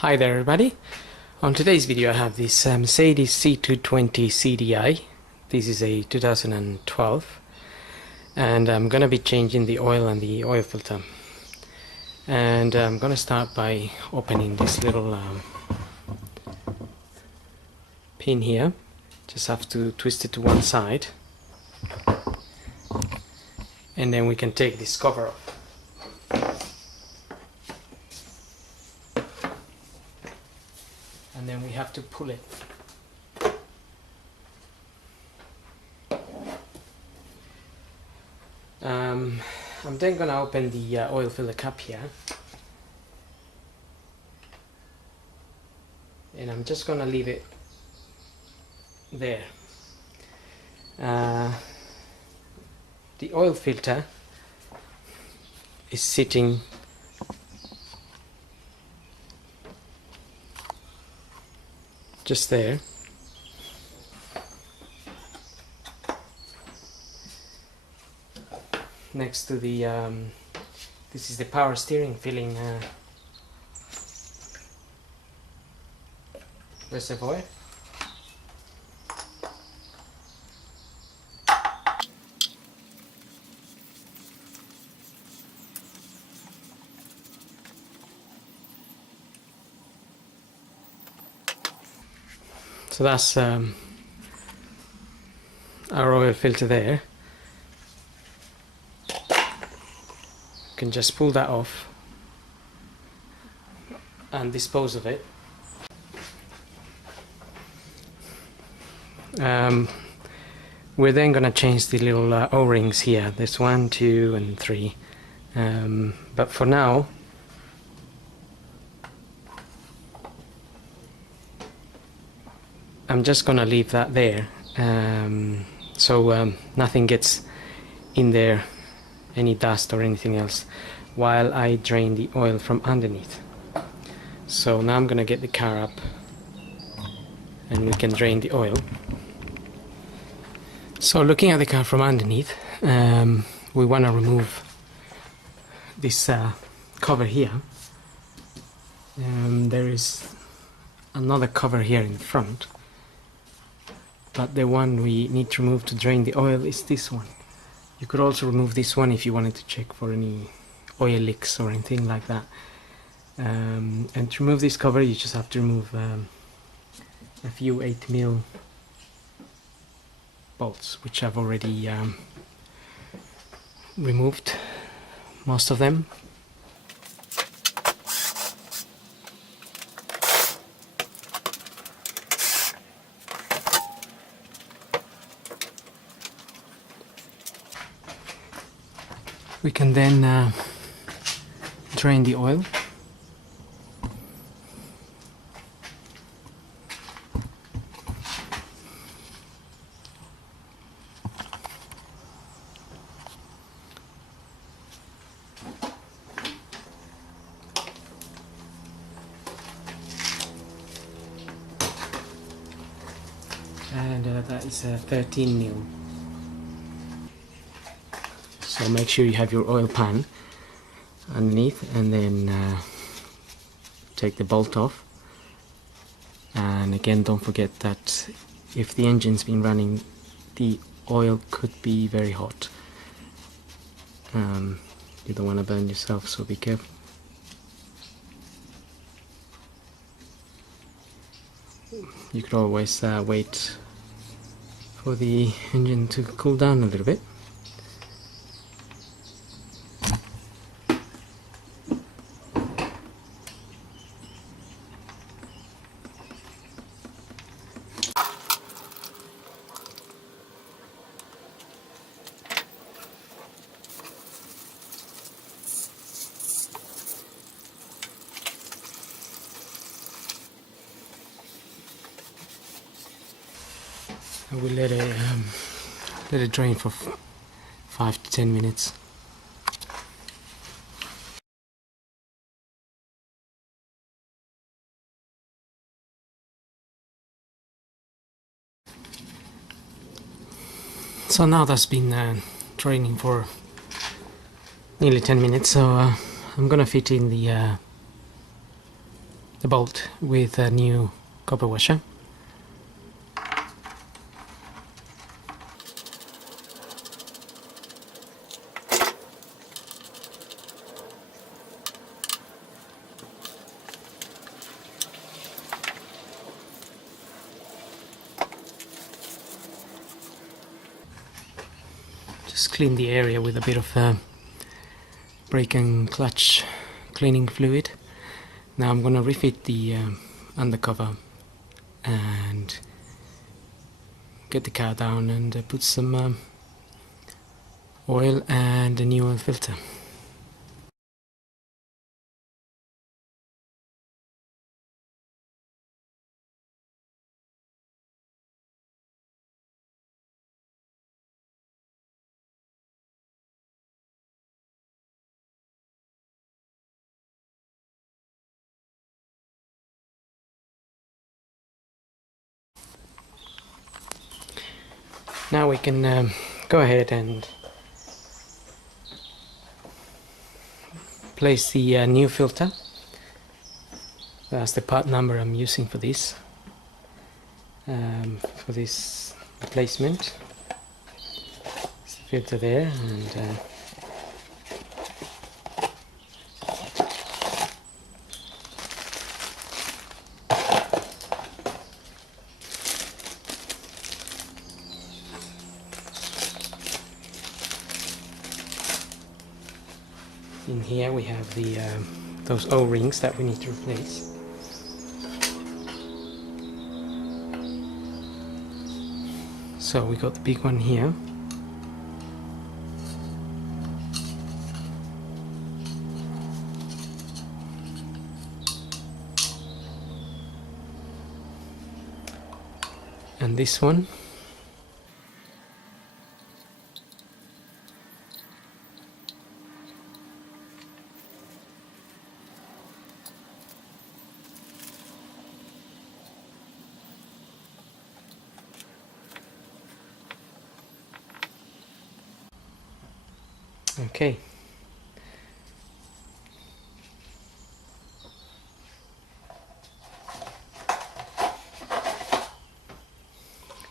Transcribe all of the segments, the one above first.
Hi there everybody. On today's video I have this Mercedes C220 CDI. This is a 2012 and I'm gonna be changing the oil and the oil filter, and I'm gonna start by opening this little pin here. Just have to twist it to one side and then we can take this cover off. And then we have to pull it. I'm then going to open the oil filler cap here, and I'm just going to leave it there. The oil filter is sitting just there. Next to the this is the power steering filling reservoir. So that's our oil filter there. You can just pull that off and dispose of it. We're then going to change the little O-rings here. There's 1, 2 and 3, but for now I'm just gonna leave that there, so nothing gets in there, any dust or anything else, while I drain the oil from underneath. So now I'm gonna get the car up and we can drain the oil. So looking at the car from underneath, we want to remove this cover here. There is another cover here in the front, but the one we need to remove to drain the oil is this one. You could also remove this one if you wanted to check for any oil leaks or anything like that. And to remove this cover you just have to remove a few 8mm bolts, which I've already removed most of them. We can then drain the oil. And that is a 13mm. So make sure you have your oil pan underneath, and then take the bolt off. And again, don't forget that if the engine's been running, the oil could be very hot. You don't want to burn yourself, so be careful. You could always wait for the engine to cool down a little bit. I will let it drain for 5 to 10 minutes. So now that's been draining for nearly 10 minutes, so I'm gonna fit in the the bolt with a new copper washer. Just clean the area with a bit of brake and clutch cleaning fluid. Now I'm gonna refit the undercover and get the car down and put some oil and a new oil filter. Now we can go ahead and place the new filter. That's the part number I'm using for this replacement. It's the filter there, and in here we have the those O-rings that we need to replace. So we got the big one here. And this one. Okay.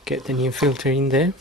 Get the new filter in there.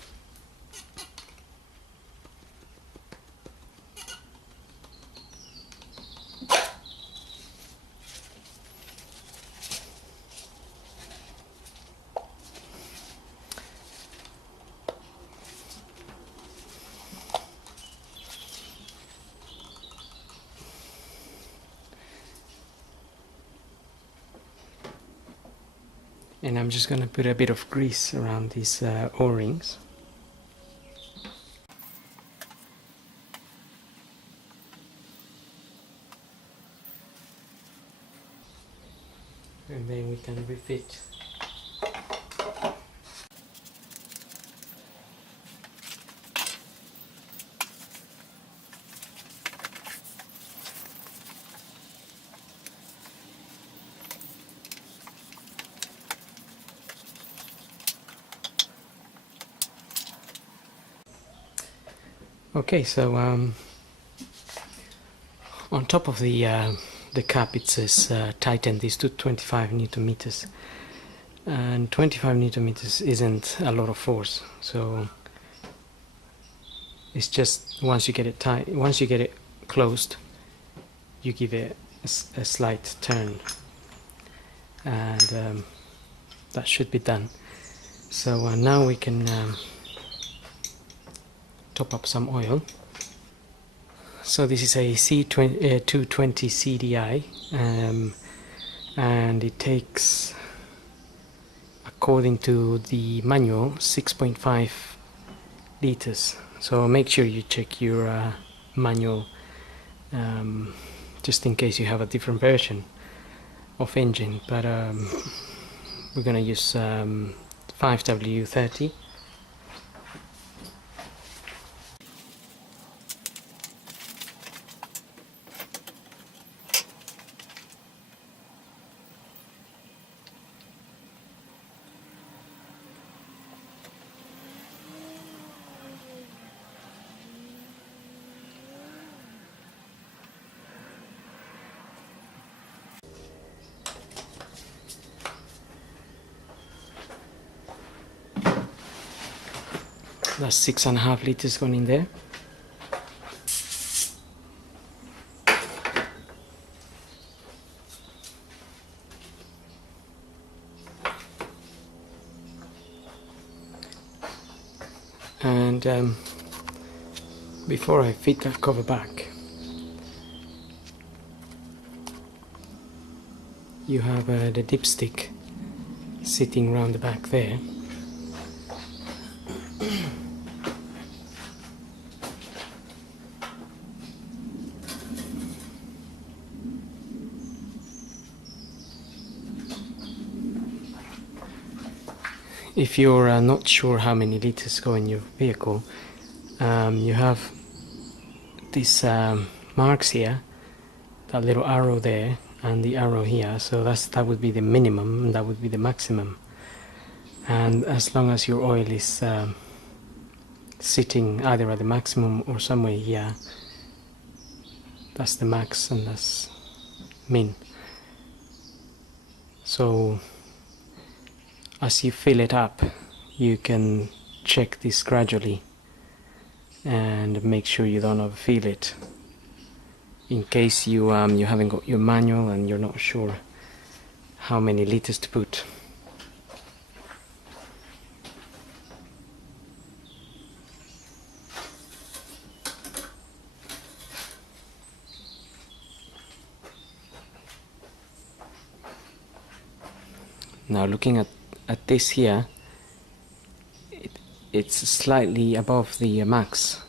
And I'm just going to put a bit of grease around these O-rings. And then we can refit. Okay, so on top of the cap it says tighten these to 25 Newton meters, and 25 Newton meters isn't a lot of force, so it's just once you get it tight, once you get it closed, you give it a slight turn, and that should be done. So now we can top up some oil. So this is a C220 CDI, and it takes, according to the manual, 6.5 liters. So make sure you check your manual, just in case you have a different version of engine. But we're gonna use 5W30. That's 6.5 liters going in there. And before I fit that cover back, you have the dipstick sitting round the back there. If you're not sure how many liters go in your vehicle, you have these marks here, that little arrow there and the arrow here, so that would be the minimum and that would be the maximum. And as long as your oil is sitting either at the maximum or somewhere here, that's the max and that's min. So as you fill it up, you can check this gradually and make sure you don't overfill it, in case you haven't got your manual and you're not sure how many liters to put. Now looking at this here, it's slightly above the max,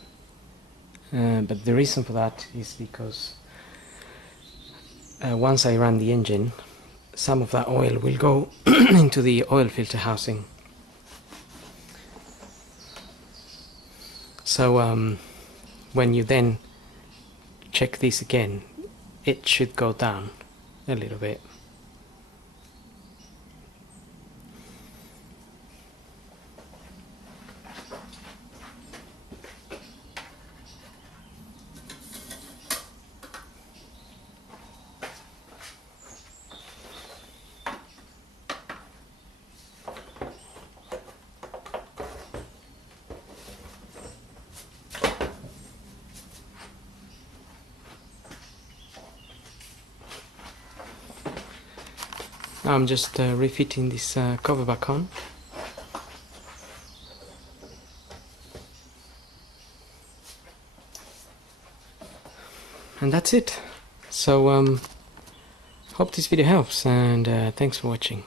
but the reason for that is because once I run the engine, some of that oil will go into the oil filter housing. So when you then check this again, it should go down a little bit. I'm just refitting this cover back on. And that's it. So hope this video helps, and thanks for watching.